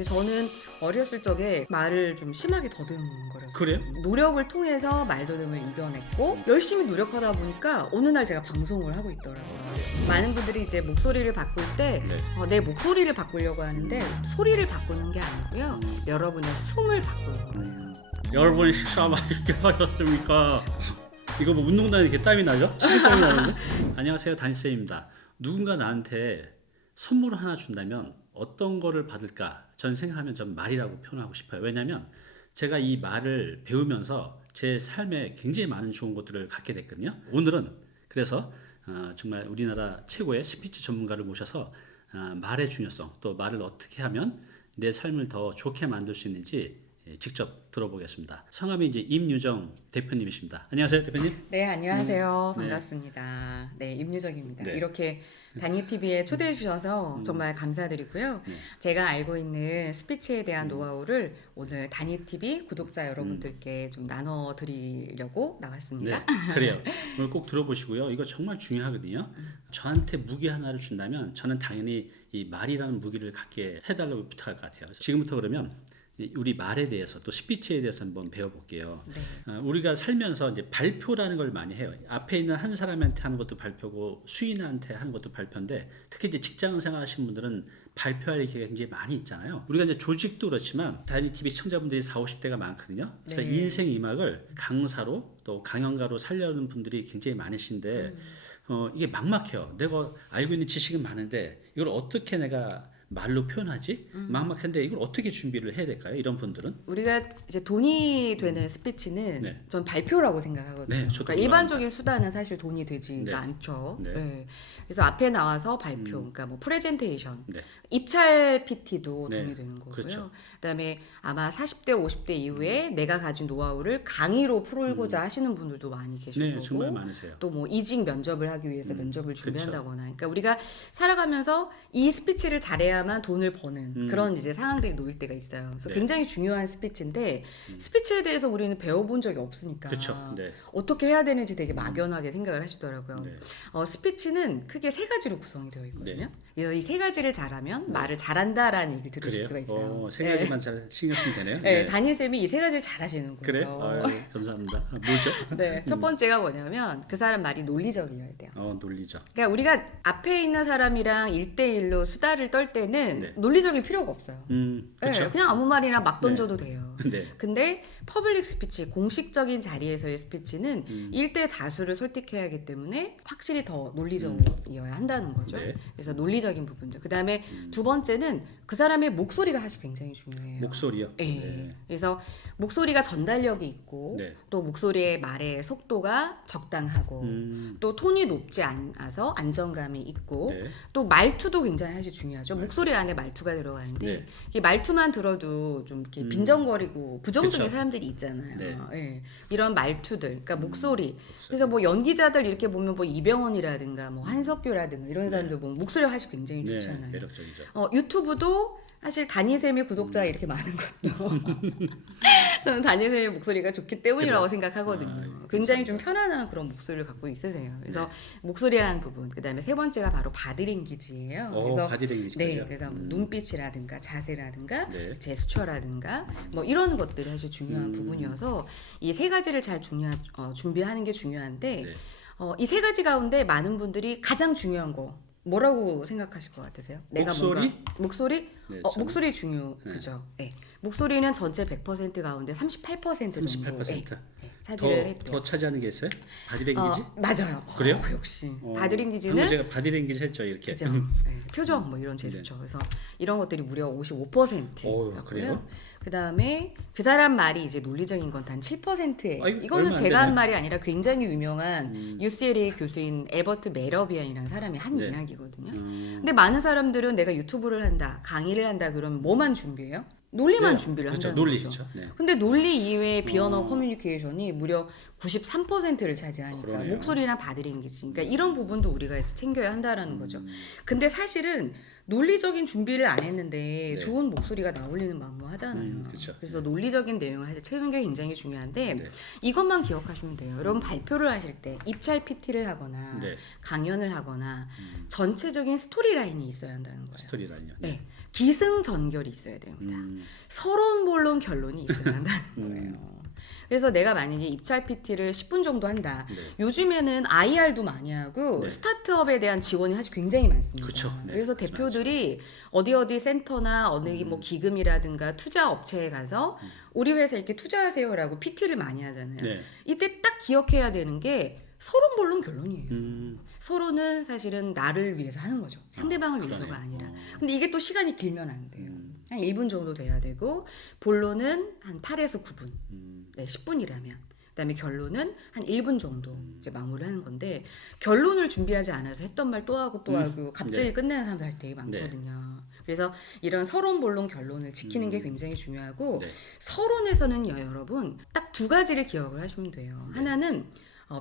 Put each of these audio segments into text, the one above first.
근데 저는 어렸을 적에 말을 좀 심하게 더듬은 거라서 그래요? 노력을 통해서 말더듬을 이겨냈고 열심히 노력하다 보니까 어느 날 제가 방송을 하고 있더라고요. 많은 분들이 이제 목소리를 바꿀 때 네. 내 목소리를 바꾸려고 하는데 소리를 바꾸는 게 아니고요. 여러분의 숨을 바꾸는 거예요. 여러분이 식사 맛있게 하셨습니까? 이거 뭐 운동단 이렇게 땀이 나죠? 땀이 나는데? 안녕하세요, 단쌤입니다. 누군가 나한테 선물을 하나 준다면 어떤 거를 받을까? 전 생각하면 전 말이라고 표현하고 싶어요. 왜냐하면 제가 이 말을 배우면서 제 삶에 굉장히 많은 좋은 것들을 갖게 됐거든요. 오늘은 그래서 정말 우리나라 최고의 스피치 전문가를 모셔서 말의 중요성, 또 말을 어떻게 하면 내 삶을 더 좋게 만들 수 있는지 직접 들어보겠습니다. 성함이 이제 임유정 대표님이십니다. 안녕하세요, 대표님. 네, 안녕하세요. 네. 반갑습니다. 네, 임유정입니다. 네. 이렇게 다니TV에 초대해 주셔서 정말 감사드리고요. 네. 제가 알고 있는 스피치에 대한 노하우를 오늘 다니TV 구독자 여러분들께 좀 나눠드리려고 나왔습니다. 네, 그래요. 오늘 꼭 들어보시고요. 이거 정말 중요하거든요. 저한테 무기 하나를 준다면 저는 당연히 이 말이라는 무기를 갖게 해달라고 부탁할 것 같아요. 지금부터 그러면 우리 말에 대해서 또 스피치에 대해서 한번 배워볼게요. 네. 우리가 살면서 이제 발표라는 걸 많이 해요. 앞에 있는 한 사람한테 하는 것도 발표고 수인한테 하는 것도 발표인데 특히 이제 직장 생활하시는 분들은 발표할 기회가 굉장히 많이 있잖아요. 우리가 이제 조직도 그렇지만 다니TV 시청자분들이 40, 50대가 많거든요. 그래서 네. 인생 이 막을 강사로 또 강연가로 살려는 분들이 굉장히 많으신데 이게 막막해요. 내가 알고 있는 지식은 많은데 이걸 어떻게 내가 말로 표현하지? 막막한데 이걸 어떻게 준비를 해야 될까요? 이런 분들은? 우리가 이제 돈이 되는 스피치는 네. 전 발표라고 생각하거든요. 네, 저도 그러니까 일반적인 수단은 사실 돈이 되지가 네. 않죠. 네. 네. 그래서 앞에 나와서 발표, 그러니까 뭐 프레젠테이션, 네. 입찰 PT도 네. 돈이 되는 거고요. 그렇죠. 그다음에 아마 40대, 50대 이후에 내가 가진 노하우를 강의로 풀고자 하시는 분들도 많이 계실 네, 거고, 정말 많으세요. 또 뭐 이직 면접을 하기 위해서 면접을 준비한다거나, 그러니까 우리가 살아가면서 이 스피치를 잘해야만 돈을 버는 그런 이제 상황들이 놓일 때가 있어요. 그래서 네. 굉장히 중요한 스피치인데 스피치에 대해서 우리는 배워본 적이 없으니까 그렇죠. 네. 어떻게 해야 되는지 되게 막연하게 생각을 하시더라고요. 네. 스피치는 크게 세 가지로 구성이 되어 있거든요. 네. 그래서 이 세 가지를 잘하면 말을 잘한다라는 얘기를 들으실 그래요? 수가 있어요. 세 가지만 잘 신경 쓰면 되네요. 네, 담임쌤이 이 세 가지를 잘 하시는 거예요. 그래? 아유, 감사합니다. 뭐죠? 네, 첫 번째가 뭐냐면 그 사람 말이 논리적이어야 돼요. 논리죠. 그러니까 우리가 앞에 있는 사람이랑 1대1로 수다를 떨 때는 네. 논리적일 필요가 없어요. 그렇죠. 네, 그냥 아무 말이나 막 던져도 돼요. 네. 근데 퍼블릭 스피치, 공식적인 자리에서의 스피치는 1대 다수를 설득해야 하기 때문에 확실히 더 논리적이어야 한다는 거죠. 네. 그래서 논리적인 부분들. 그 다음에 두 번째는 그 사람의 목소리가 사실 굉장히 중요해요. 목소리요? 네. 네. 그래서 목소리가 전달력이 있고 네. 또 목소리의 말의 속도가 적당하고 또 톤이 높지 않아서 안정감이 있고 네. 또 말투도 굉장히 사실 중요하죠. 목소리 안에 말투가 들어가는데 네. 이 말투만 들어도 좀 이렇게 빈정거리고 부정적인 그쵸. 사람들이 있잖아요. 네. 예. 이런 말투들, 그러니까 목소리. 그래서 뭐 연기자들 이렇게 보면 뭐 이병헌이라든가 뭐 한석규라든가 이런 사람들 보면 목소리가 사실 굉장히 네. 좋잖아요. 매력적이죠. 유튜브도 사실 다니쌤의 구독자가 이렇게 많은 것도 저는 다니쌤의 목소리가 좋기 때문이라고 그래요? 생각하거든요. 굉장히 좀 편안한 그런 목소리를 갖고 있으세요. 그래서 네. 목소리에 대한 부분, 그다음에 세 번째가 바로 바디랭귀지예요. 그래서 바디랭귀지죠. 네, 그래서 뭐 눈빛이라든가 자세라든가 네. 제스처라든가 뭐 이런 것들이 사실 중요한 부분이어서 이 세 가지를 잘 준비하는 게 중요한데 네. 이 세 가지 가운데 많은 분들이 가장 중요한 거 뭐라고 생각하실 것 같으세요? 목소리? 목소리? 네, 목소리 중요, 그죠? 네. 목소리는 전체 100% 가운데 38% 정도 38%. 차지를 했대요. 더 차지하는 게 있어요? 바디랭귀지? 맞아요. 그래요? 역시 방금 바디랭귀지는 제가 바디랭귀지 했죠, 이렇게. 그죠? 네, 표정 뭐 이런 제스처. 그래서 이런 것들이 무려 55%였고요. 그래요? 그 다음에 그 사람 말이 이제 논리적인 건 단 7%예요. 아이고, 이거는 얼마 안 제가 한 되네. 말이 아니라 굉장히 유명한 UCLA 교수인 엘버트 메러비안이라는 사람이 한 네. 이야기거든요. 근데 많은 사람들은 내가 유튜브를 한다, 강의를 한다 그러면 뭐만 준비해요? 논리만 네, 준비를 그렇죠. 한다는 논리 거죠. 그렇죠. 네. 근데 논리 이외의 비언어 커뮤니케이션이 무려 93%를 차지하니까 그러네요. 목소리나 바디랭귀지. 그러니까 이런 부분도 우리가 챙겨야 한다라는 거죠. 근데 사실은 논리적인 준비를 안 했는데 네. 좋은 목소리가 나올리는 만무하잖아요. 그쵸. 그래서 논리적인 내용을 사실 채우는 게 굉장히 중요한데 네. 이것만 기억하시면 돼요. 여러분 발표를 하실 때 입찰 PT를 하거나 네. 강연을 하거나 전체적인 스토리라인이 있어야 한다는 거예요. 스토리라인요. 네. 기승전결이 있어야 됩니다. 서론 본론 결론이 있어야 한다는 거예요. 그래서 내가 만약에 입찰 PT를 10분 정도 한다. 네. 요즘에는 IR도 많이 하고 네. 스타트업에 대한 지원이 사실 굉장히 많습니다. 그쵸. 네. 그래서 대표들이 어디 센터나 어느 뭐 기금이라든가 투자 업체에 가서 우리 회사 이렇게 투자하세요라고 PT를 많이 하잖아요. 네. 이때 딱 기억해야 되는 게 서론 본론 결론이에요. 음. 서로는 사실은 나를 위해서 하는 거죠. 상대방을 위해서가 그러네. 아니라. 근데 이게 또 시간이 길면 안 돼요. 한 1분 정도 돼야 되고 본론은 한 8에서 9분. 네, 10분이라면. 그다음에 결론은 한 1분 정도 이제 마무리하는 건데 결론을 준비하지 않아서 했던 말 또 하고 또 하고 갑자기 네. 끝내는 사람들 사실 되게 많거든요. 그래서 이런 서론 본론 결론을 지키는 게 굉장히 중요하고 네. 서론에서는요, 여러분 딱 두 가지를 기억을 하시면 돼요. 네. 하나는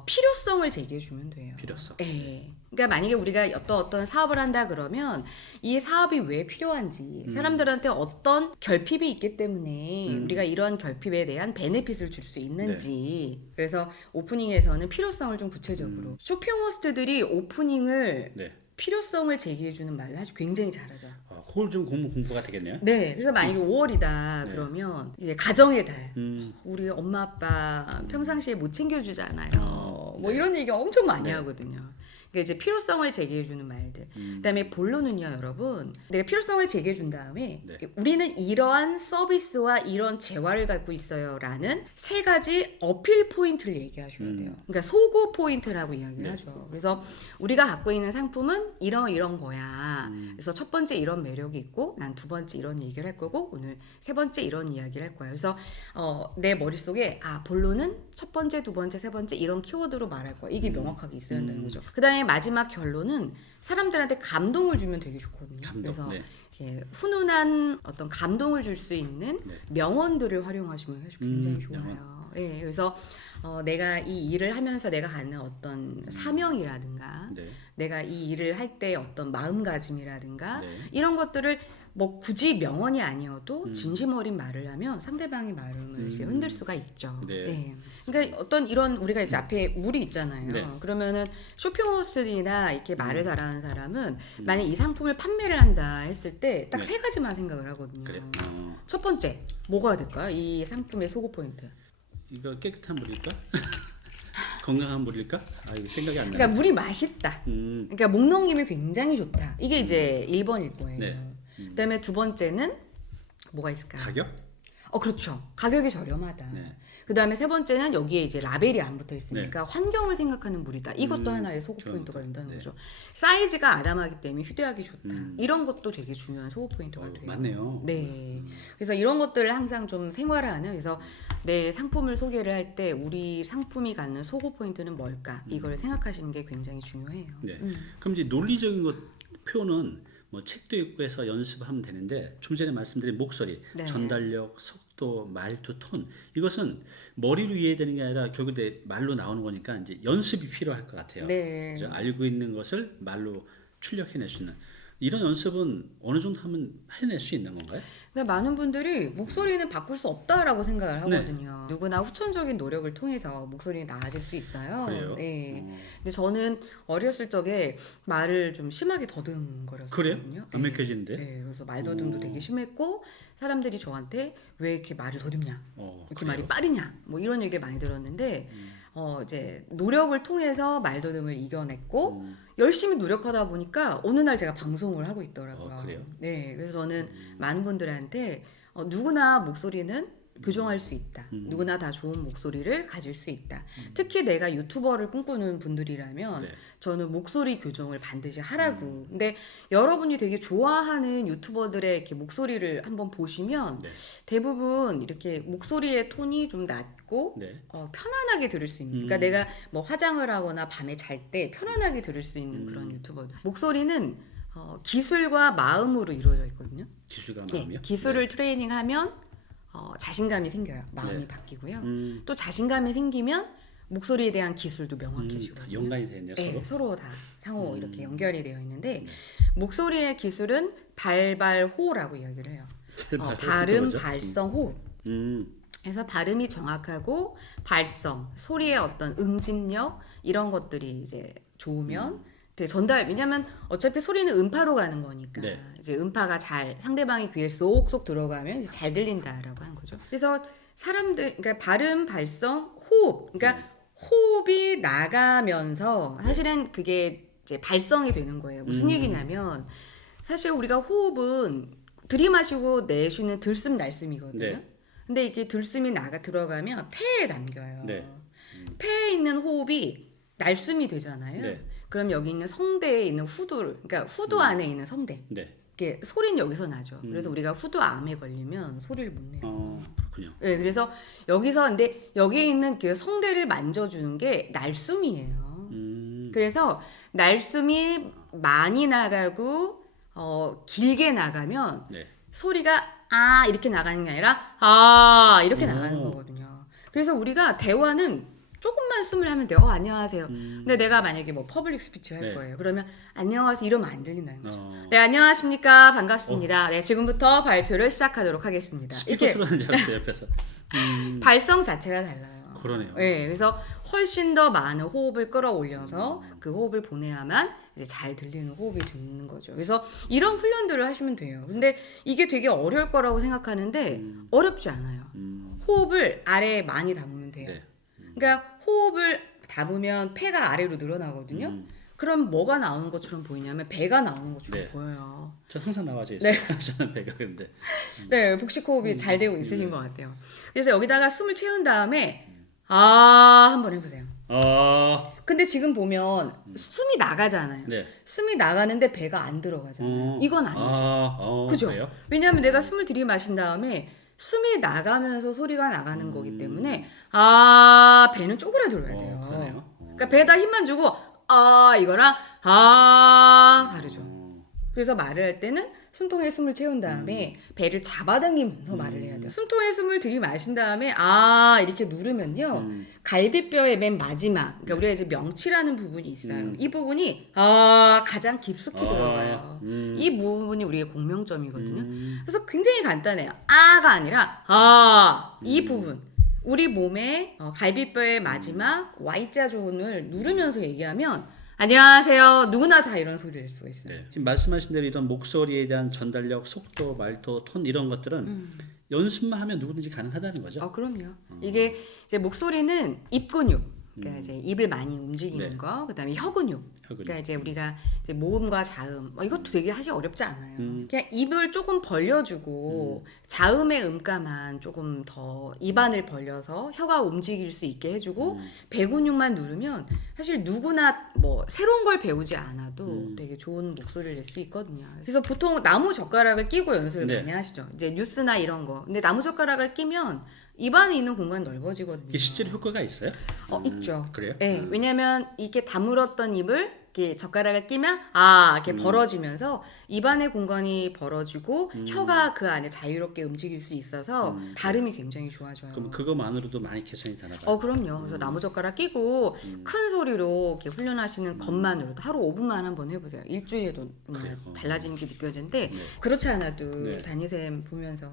필요성을 제기해 주면 돼요. 필요성. 예. 그러니까 만약에 우리가 어떤 사업을 한다 그러면 이 사업이 왜 필요한지 사람들한테 어떤 결핍이 있기 때문에 우리가 이런 결핍에 대한 베네핏을 줄 수 있는지 그래서 오프닝에서는 필요성을 좀 구체적으로 쇼핑 호스트들이 오프닝을 네. 필요성을 제기해 주는 말을 아주 굉장히 잘하죠. 그걸 좀 공부가 되겠네요. 네, 그래서 만약에 5월이다 네. 그러면 이제 가정의 달, 음. 우리 엄마 아빠 평상시에 못 챙겨주잖아요. 뭐 네. 이런 얘기 엄청 많이 네. 하거든요. 그러니까 이제 필요성을 제기해주는 말들. 그다음에 본론은요, 여러분. 내가 필요성을 제기해준 다음에 네. 우리는 이러한 서비스와 이런 재화를 갖고 있어요라는 세 가지 어필 포인트를 얘기하셔야 돼요. 그러니까 소구 포인트라고 이야기를 네. 하죠. 그래서 우리가 갖고 있는 상품은 이런 거야. 그래서 첫 번째 이런 매력이 있고, 난 두 번째 이런 얘기를 할 거고, 오늘 세 번째 이런 이야기를 할 거야. 그래서 내 머릿속에 본론은 첫 번째, 두 번째, 세 번째 이런 키워드로 말할 거야. 이게 명확하게 있어야 한다는 거죠. 그다음에 마지막 결론은 사람들한테 감동을 주면 되게 좋거든요. 감동. 그래서 네. 이렇게 훈훈한 어떤 감동을 줄 수 있는 네. 명언들을 활용하시면 사실 굉장히 좋아요. 명언. 예, 그래서 내가 이 일을 하면서 내가 갖는 어떤 사명이라든가 네. 내가 이 일을 할 때 어떤 마음가짐이라든가 네. 이런 것들을 뭐 굳이 명언이 아니어도 진심 어린 말을 하면 상대방의 마음을 이제 흔들 수가 있죠. 네. 네. 그러니까 어떤 이런 우리가 이제 앞에 물이 있잖아요. 네. 그러면은 쇼핑호스트나 이렇게 말을 잘하는 사람은 만약 이 상품을 판매를 한다 했을 때 딱 네. 세 가지만 생각을 하거든요. 그래. 첫 번째 뭐가 될까요? 이 상품의 소구 포인트. 이거 깨끗한 물일까? 건강한 물일까? 이거 생각이 안 나네. 그러니까 물이 맛있다. 그러니까 목 넘김이 굉장히 좋다. 이게 이제 1번일 거예요. 네. 그다음에 두 번째는 뭐가 있을까요? 가격? 그렇죠. 가격이 저렴하다. 네. 그다음에 세 번째는 여기에 이제 라벨이 안 붙어 있으니까 환경을 생각하는 물이다. 이것도 하나의 소구 그런 포인트가 거. 된다는 네. 거죠. 사이즈가 아담하기 때문에 휴대하기 좋다. 이런 것도 되게 중요한 소구 포인트가 돼요. 맞네요. 네. 그래서 이런 것들을 항상 좀 생활화하는 그래서 내 상품을 소개를 할 때 우리 상품이 갖는 소구 포인트는 뭘까? 이걸 생각하시는 게 굉장히 중요해요. 네. 그럼 이제 논리적인 것 표현은 뭐 책도 읽고 해서 연습하면 되는데 좀 전에 말씀드린 목소리, 네. 전달력, 속도, 말투, 톤 이것은 머리로 이해되는 게 아니라 결국 내 말로 나오는 거니까 이제 연습이 필요할 것 같아요. 네. 그죠? 알고 있는 것을 말로 출력해낼 수 있는 이런 연습은 어느 정도 하면 해낼 수 있는 건가요? 그러니까 많은 분들이 목소리는 바꿀 수 없다라고 생각을 하거든요. 누구나 후천적인 노력을 통해서 목소리는 나아질 수 있어요. 그래요? 네. 근데 저는 어렸을 적에 말을 좀 심하게 더듬거렸거든요. 그래요? 안 맥혀지는데? 네. 그래서 말더듬도 되게 심했고 사람들이 저한테 왜 이렇게 말을 더듬냐, 이렇게 그래요? 말이 빠르냐, 뭐 이런 얘기를 많이 들었는데 이제 노력을 통해서 말더듬을 이겨냈고 열심히 노력하다 보니까 어느 날 제가 방송을 하고 있더라고요. 그래요? 네, 그래서 저는 많은 분들한테 누구나 목소리는 교정할 수 있다. 누구나 다 좋은 목소리를 가질 수 있다. 특히 내가 유튜버를 꿈꾸는 분들이라면 네. 저는 목소리 교정을 반드시 하라고. 근데 여러분이 되게 좋아하는 유튜버들의 이렇게 목소리를 한번 보시면 네. 대부분 이렇게 목소리의 톤이 좀 낮고 네. 편안하게 들을 수 있는. 그러니까 내가 뭐 화장을 하거나 밤에 잘 때 편안하게 들을 수 있는 그런 유튜버들. 목소리는 기술과 마음으로 이루어져 있거든요. 기술과 네, 마음이요? 기술을 트레이닝하면 자신감이 생겨요. 마음이 네. 바뀌고요. 네. 또 자신감이 생기면 목소리에 대한 기술도 명확해지고 연관이 되네요 네, 서로. 서로 다 상호 이렇게 연결이 되어 있는데 네. 목소리의 기술은 발발호라고 이야기를 해요. 발발, 발음, 뭐죠? 발성, 호흡. 그래서 발음이 정확하고 발성, 소리의 어떤 응집력 이런 것들이 이제 좋으면 되게 전달. 왜냐면 어차피 소리는 음파로 가는 거니까 네. 이제 음파가 잘 상대방의 귀에 쏙쏙 들어가면 이제 잘 들린다라고 하는 거죠. 그래서 사람들, 그러니까 발음, 발성, 호흡, 그러니까 호흡이 나가면서 사실은 그게 이제 발성이 되는 거예요. 무슨 얘기냐면 사실 우리가 호흡은 들이마시고 내쉬는 들숨 날숨이거든요. 네. 근데 이게 들숨이 들어가면 폐에 남겨요. 네. 폐에 있는 호흡이 날숨이 되잖아요. 네. 그럼 여기 있는 성대에 있는 후두, 그러니까 후두 안에 있는 성대. 네. 이게 소리는 여기서 나죠. 그래서 우리가 후두암에 걸리면 소리를 못 내요. 그렇군요. 네, 그래서 여기서 근데 여기에 있는 그 성대를 만져주는 게 날숨이에요. 그래서 날숨이 많이 나가고 길게 나가면 네. 소리가 아 이렇게 나가는 게 아니라 아 이렇게 나가는 오. 거거든요. 그래서 우리가 대화는 조금만 숨을 하면 돼요. 안녕하세요. 근데 내가 만약에 뭐 퍼블릭 스피치 할 네. 거예요. 그러면 안녕하세요 이러면 안 들린다는 거죠. 어. 네 안녕하십니까 반갑습니다. 네 지금부터 발표를 시작하도록 하겠습니다. 스피커 이렇게 틀어는 줄 알았어요 옆에서. 발성 자체가 달라요. 그러네요. 네, 그래서 훨씬 더 많은 호흡을 끌어올려서 그 호흡을 보내야만 이제 잘 들리는 호흡이 되는 거죠. 그래서 이런 훈련들을 하시면 돼요. 근데 이게 되게 어려울 거라고 생각하는데 어렵지 않아요. 호흡을 아래에 많이 담으면 돼요. 네. 그러니까 호흡을 담으면 폐가 아래로 늘어나거든요. 그럼 뭐가 나오는 것처럼 보이냐면 배가 나오는 것처럼 네. 보여요. 전 항상 나와져 있어요. 네. 저는 배가 근데. 네, 복식 호흡이 잘 되고 있으신 네. 것 같아요. 그래서 여기다가 숨을 채운 다음에 아 한번 해보세요. 근데 지금 보면 숨이 나가잖아요. 네. 숨이 나가는데 배가 안 들어가잖아요. 이건 아니죠. 그죠? 그래요? 왜냐하면 내가 숨을 들이마신 다음에 숨이 나가면서 소리가 나가는 거기 때문에 아 배는 쪼그라들어야 돼요. 그러네요. 그러니까 배에다 힘만 주고 아 이거랑 아 다르죠. 그래서 말을 할 때는 숨통에 숨을 채운 다음에 배를 잡아당기면서 말을 해야 돼요. 숨통에 숨을 들이마신 다음에 아 이렇게 누르면요. 갈비뼈의 맨 마지막, 그러니까 우리가 이제 명치라는 부분이 있어요. 이 부분이 아 가장 깊숙이 들어가요. 이 부분이 우리의 공명점이거든요. 그래서 굉장히 간단해요. 아가 아니라 이 부분. 우리 몸의 갈비뼈의 마지막 Y자 존을 누르면서 얘기하면 안녕하세요. 누구나 다 이런 소리를 낼 수가 있어요. 네. 지금 말씀하신 대로 이런 목소리에 대한 전달력, 속도, 말투, 톤 이런 것들은 연습만 하면 누구든지 가능하다는 거죠. 그럼요. 이게 이제 목소리는 입 근육, 그러니까 이제 입을 많이 움직이는 네. 거, 그다음에 혀 근육. 그러니까 이제 우리가 이제 모음과 자음, 이것도 되게 사실 어렵지 않아요. 그냥 입을 조금 벌려주고 자음의 음가만 조금 더 입안을 벌려서 혀가 움직일 수 있게 해주고 배 근육만 누르면 사실 누구나 뭐 새로운 걸 배우지 않아도 되게 좋은 목소리를 낼 수 있거든요. 그래서 보통 나무 젓가락을 끼고 연습을 네. 많이 하시죠. 이제 뉴스나 이런 거. 근데 나무 젓가락을 끼면 입안에 있는 공간 넓어지거든요. 이게 실제로 효과가 있어요? 있죠. 그래요? 네, 왜냐면 이렇게 다물었던 입을 이렇게 젓가락을 끼면 이렇게 벌어지면서 입안의 공간이 벌어지고 혀가 그 안에 자유롭게 움직일 수 있어서 발음이 굉장히 좋아져요. 그럼 그거만으로도 많이 개선이 되나 봐요. 그럼요. 그래서 나무젓가락 끼고 큰 소리로 이렇게 훈련하시는 것만으로도 하루 5분만 한번 해보세요. 일주일에도 정말 그래요. 달라지는 게 느껴지는데 네. 그렇지 않아도 네. 다니쌤 보면서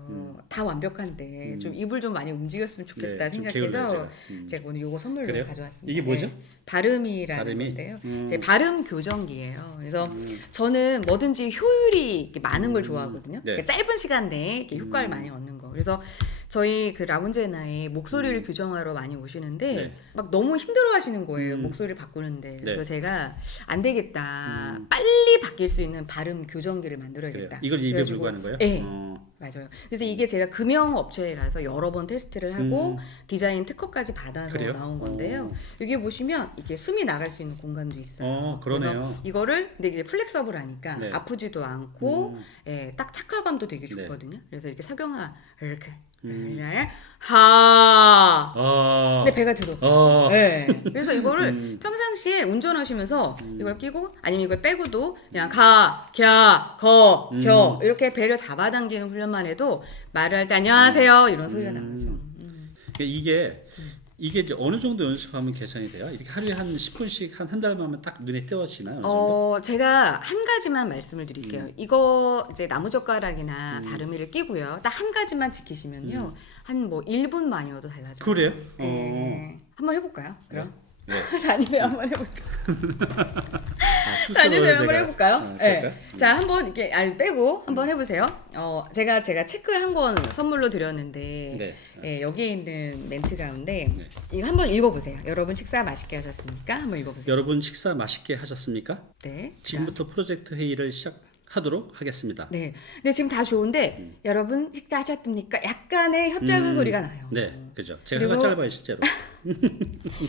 다 완벽한데 좀 입을 좀 많이 움직였으면 좋겠다 네, 좀 생각해서 게을러요, 제가. 제가 오늘 요거 선물로 그래요? 가져왔습니다. 이게 뭐죠? 네. 발음이라는 발음이? 건데요. 제 발음 교정기예요. 그래서 저는 뭐든지 효율이 이렇게 많은 걸 좋아하거든요. 네. 그러니까 짧은 시간 내에 이렇게 효과를 많이 얻는 거. 그래서 저희 그 라운제나에 목소리를 교정하러 많이 오시는데 네. 막 너무 힘들어하시는 거예요. 목소리를 바꾸는데. 그래서 네. 제가 안 되겠다. 빨리 바뀔 수 있는 발음 교정기를 그래요. 만들어야겠다. 이걸 입에 그래가지고- 물고 하는 거예요? 네. 맞아요. 그래서 이게 제가 금형 업체에 가서 여러 번 테스트를 하고 디자인 특허까지 받아서 그래요? 나온 건데요. 여기 보시면 이게 숨이 나갈 수 있는 공간도 있어요. 그러네요. 그래서 이거를 근데 이게 플렉서블하니까 네. 아프지도 않고 딱 착화감도 되게 좋거든요. 그래서 이렇게 착용하 이렇게 하. 근데 배가 들어. 네. 그래서 이거를 평상시에 운전하시면서 이걸 끼고 아니면 이걸 빼고도 그냥 가, 갸, 거, 겨 이렇게 배를 잡아당기는 훈련만 해도 말을 할 때 안녕하세요 이런 소리가 나가죠. 이게 이게 이제 어느 정도 연습하면 개선이 돼요? 이렇게 하루에 한 10분씩 한 달만 하면 딱 눈에 띄어지나요? 어느 정도? 제가 한 가지만 말씀을 드릴게요. 이거 이제 나무젓가락이나 다루미를 끼고요. 딱 한 가지만 지키시면요. 한 뭐 1분만이어도 달라져요. 그래요? 네. 한번 해볼까요? 그럼? 네. 다니세요 한번 해볼까요? 스스로 다니세요 한번 제가- 해볼까요? 그럴까요? 자 한번 이렇게 빼고 한번 해보세요. 제가 책을 한 권 선물로 드렸는데 네. 여기에 있는 멘트 가운데 네. 이거 한번 읽어보세요. 여러분 식사 맛있게 하셨습니까? 한번 읽어보세요. 여러분 식사 맛있게 하셨습니까? 네. 지금부터 프로젝트 회의를 시작하도록 하겠습니다. 네. 근데 지금 다 좋은데 여러분 식사하셨습니까? 약간의 혓짧은 소리가 나요. 네, 그죠. 제가 그리고- 혀가 짧아요 실제로.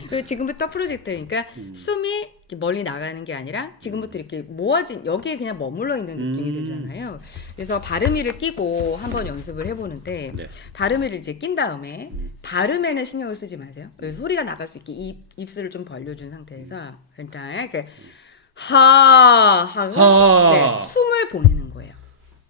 그 지금부터 프로젝트니까 숨이 이렇게 멀리 나가는 게 아니라 지금부터 이렇게 모아진 여기에 그냥 머물러 있는 느낌이 들잖아요. 그래서 발음이를 끼고 한번 연습을 해보는데 네. 발음이를 이제 낀 다음에 발음에는 신경을 쓰지 마세요. 그래서 소리가 나갈 수 있게 입술을 좀 벌려준 상태에서 일단 이렇게 하고 하. 네, 숨을 보내는 거예요.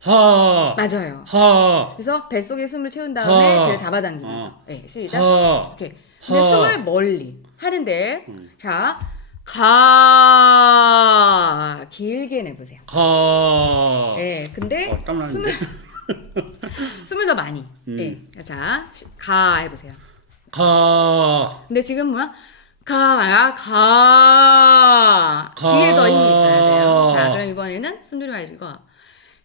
하. 맞아요. 하. 그래서 뱃속에 숨을 채운 다음에 하. 배를 잡아당기면서 네, 시작. 하. 이렇게. 근데 하. 숨을 멀리 하는데 자, 가 길게 내보세요. 하. 예, 근데 땀나는데. 숨을 더 많이. 예, 자, 가 해보세요. 가. 근데 지금 뭐야? 가 뒤에 더 힘이 있어야 돼요. 자, 그럼 이번에는 숨들이 마시고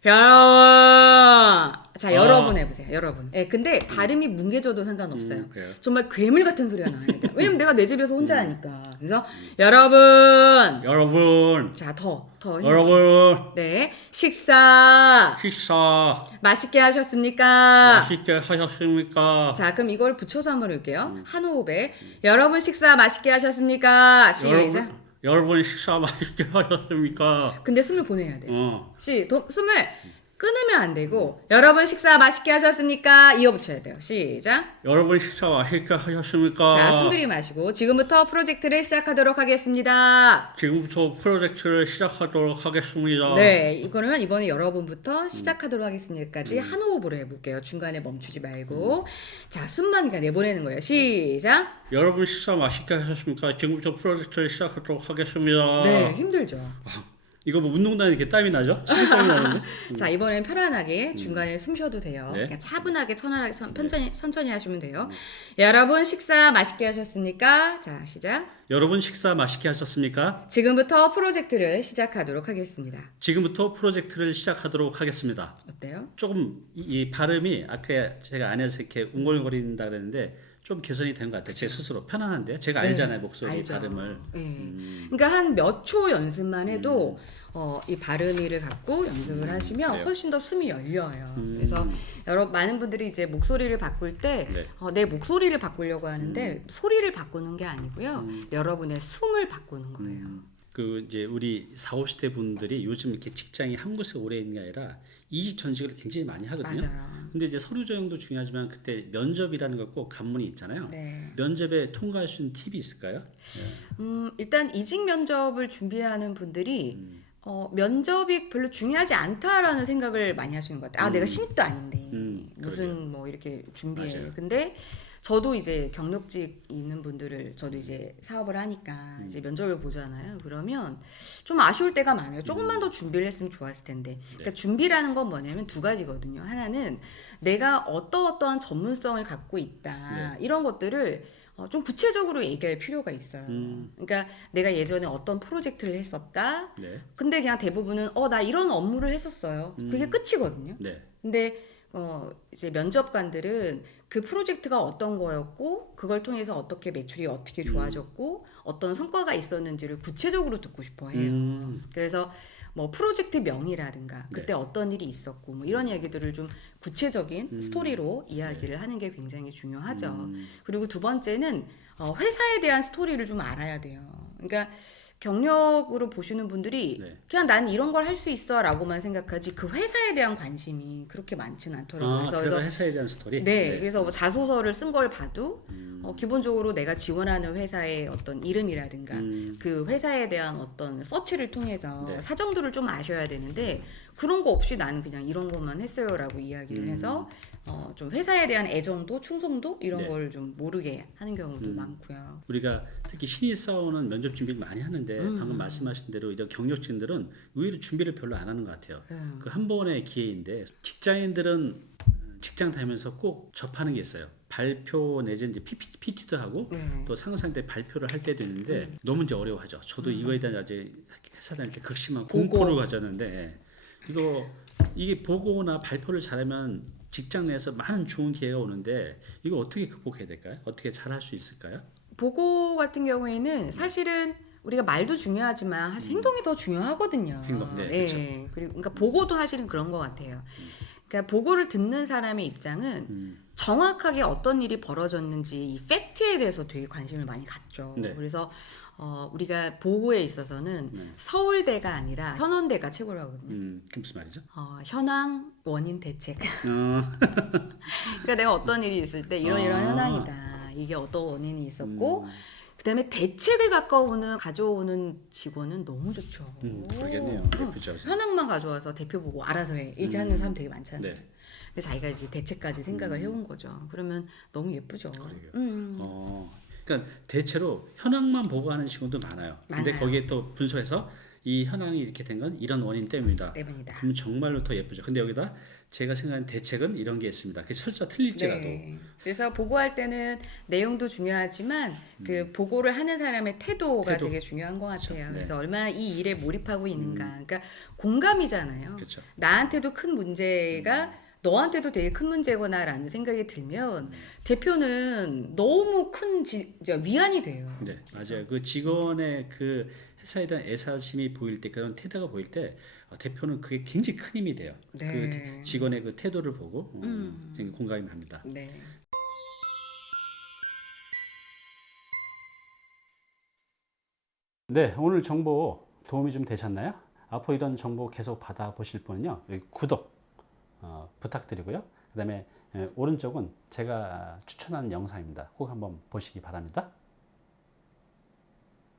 여러분. 자, 여러분 해보세요. 여러분. 예, 근데 발음이 뭉개져도 상관없어요. 그래요? 정말 괴물 같은 소리가 나야 돼요. 왜냐면 내가 내 집에서 혼자 하니까. 그래서 여러분. 여러분. 자, 더 힘. 여러분. 네, 식사 식사 맛있게 하셨습니까? 맛있게 하셨습니까? 자, 그럼 이걸 붙여서 한번 해볼게요. 한 호흡에 여러분 식사 맛있게 하셨습니까? 시작. 여러분 식사 맛있게 하셨습니까? 근데 숨을 보내야 돼요. 숨을 끊으면 안 되고 여러분 식사 맛있게 하셨습니까? 이어 붙여야 돼요. 시작. 여러분 식사 맛있게 하셨습니까? 자, 숨 들이마시고 지금부터 프로젝트를 시작하도록 하겠습니다. 지금부터 프로젝트를 시작하도록 하겠습니다. 네, 이거는 이번에 여러분부터 시작하도록 하겠습니다까지 한 호흡으로 해볼게요. 중간에 멈추지 말고. 자, 숨만 그냥 내보내는 거예요. 시작. 여러분 식사 맛있게 하셨습니까? 지금부터 프로젝트를 시작하도록 하겠습니다. 네, 힘들죠. 이거 뭐 운동단 이렇게 땀이 나죠? 땀이 나는데? 자, 이번엔 편안하게 중간에 숨 쉬어도 돼요. 네. 그냥 차분하게 천천히 하시면 돼요. 여러분 식사 맛있게 하셨습니까? 자, 시작. 여러분 식사 맛있게 하셨습니까? 지금부터 프로젝트를 시작하도록 하겠습니다. 지금부터 프로젝트를 시작하도록 하겠습니다. 어때요? 조금 이 발음이 아까 제가 안에서 이렇게 웅골거린다 그랬는데 좀 개선이 된 것 같아요. 제 스스로 편안한데요. 제가 알잖아요, 목소리 알죠. 발음을. 네. 그러니까 한 몇 초 연습만 해도 이 발음이를 갖고 연습을 하시면 그래요? 훨씬 더 숨이 열려요. 그래서 많은 분들이 이제 목소리를 바꿀 때 네. 내 목소리를 바꾸려고 하는데 소리를 바꾸는 게 아니고요. 여러분의 숨을 바꾸는 거예요. 그 이제 우리 40, 50대 분들이 요즘 이렇게 직장이 한 곳에 오래 있는 게 아니라 이직 전직을 굉장히 많이 하거든요. 맞아요. 근데 이제 서류 전형도 중요하지만 그때 면접이라는 거 꼭 관문이 있잖아요. 네. 면접에 통과할 수 있는 팁이 있을까요? 일단 이직 면접을 준비하는 분들이 면접이 별로 중요하지 않다라는 생각을 많이 하시는 것 같아요. 내가 신입도 아닌데 무슨 뭐 이렇게 준비해. 맞아요. 근데 저도 이제 경력직 있는 분들을 저도 이제 사업을 하니까 이제 면접을 보잖아요. 그러면 좀 아쉬울 때가 많아요. 조금만 더 준비를 했으면 좋았을 텐데. 그러니까 준비라는 건 뭐냐면 두 가지거든요. 하나는 내가 어떠한 전문성을 갖고 있다. 이런 것들을 좀 구체적으로 얘기할 필요가 있어요. 그러니까 내가 예전에 어떤 프로젝트를 했었다. 네. 근데 그냥 대부분은 나 이런 업무를 했었어요. 그게 끝이거든요. 네. 근데 이제 면접관들은 그 프로젝트가 어떤 거였고 그걸 통해서 어떻게 매출이 어떻게 좋아졌고 어떤 성과가 있었는지를 구체적으로 듣고 싶어 해요. 그래서 뭐 프로젝트 명이라든가 그때 어떤 일이 있었고 뭐 이런 얘기들을 좀 구체적인 스토리로 이야기를 하는 게 굉장히 중요하죠. 그리고 두 번째는 회사에 대한 스토리를 좀 알아야 돼요. 그러니까 경력으로 보시는 분들이 그냥 난 이런 걸 할 수 있어 라고만 생각하지 그 회사에 대한 관심이 그렇게 많지는 않더라고요. 그래서 회사에 대한 스토리? 네, 그래서 뭐 자소서를 쓴 걸 봐도 기본적으로 내가 지원하는 회사의 어떤 이름이라든가 그 회사에 대한 어떤 서치를 통해서 사정들을 좀 아셔야 되는데 그런 거 없이 나는 그냥 이런 것만 했어요라고 이야기를 해서 좀 회사에 대한 애정도 충성도 이런 네. 걸 좀 모르게 하는 경우도 많고요. 우리가 특히 신입사원은 면접 준비를 많이 하는데 방금 말씀하신 대로 이런 경력직들은 의외로 준비를 별로 안 하는 것 같아요. 그 한 번의 기회인데 직장인들은 직장 다니면서 꼭 접하는 게 있어요. 발표 내지 이제 PPT도 하고 또 상사한테 발표를 할 때도 있는데 너무 이제 어려워하죠. 저도 이거에 대한 아직 회사 다닐 때 극심한 공포를 가졌는데 이게 보고나 발표를 잘하면 직장 내에서 많은 좋은 기회가 오는데 이거 어떻게 극복해야 될까요? 어떻게 잘할 수 있을까요? 보고 같은 경우에는 사실은 우리가 말도 중요하지만 사실 행동이 더 중요하거든요. 행동, 네, 예. 그렇죠. 그리고 그러니까 보고도 사실은 그런 것 같아요. 그러니까 보고를 듣는 사람의 입장은 정확하게 어떤 일이 벌어졌는지 이 팩트에 대해서 되게 관심을 많이 갖죠. 네. 그래서 우리가 보고에 있어서는 서울대가 아니라 현원대가 최고라거든요. 그게 무슨 말이죠? 현황, 원인, 대책. 어, 그러니까 내가 어떤 일이 있을 때 이런 아. 현황이다. 이게 어떤 원인이 있었고 그다음에 대책을 가져오는 직원은 너무 좋죠. 그러겠네요. 예쁘죠. 현황만 가져와서 대표 보고 알아서 해. 이렇게 하는 사람 되게 많잖아요. 네. 근데 자기가 이제 대책까지 생각을 해온 거죠. 그러면 너무 예쁘죠. 그러니까 대체로 현황만 보고하는 직원도 많아요. 근데 많아요. 거기에 또 분석해서 이 현황이 이렇게 된 건 이런 원인 때문이다. 때문이다. 그럼 정말로 더 예쁘죠. 근데 여기다 제가 생각하는 대책은 이런 게 있습니다. 그게 설사 틀릴지라도. 네. 그래서 보고할 때는 내용도 중요하지만 그 보고를 하는 사람의 태도가 태도. 되게 중요한 것 같아요. 그렇죠. 네. 그래서 얼마나 이 일에 몰입하고 있는가. 그러니까 공감이잖아요. 그렇죠. 나한테도 큰 문제가 너한테도 되게 큰 문제구나라는 생각이 들면 대표는 너무 큰 위안이 돼요. 네, 맞아요. 그 직원의 그 회사에 대한 애사심이 보일 때 그런 태도가 보일 때 대표는 그게 굉장히 큰 힘이 돼요. 네. 그 직원의 그 태도를 보고 굉장히 공감이 갑니다. 네. 네, 오늘 정보 도움이 좀 되셨나요? 앞으로 이런 정보 계속 받아보실 분은요, 여기 구독 부탁드리고요. 그 다음에 오른쪽은 제가 추천하는 영상입니다. 꼭 한번 보시기 바랍니다.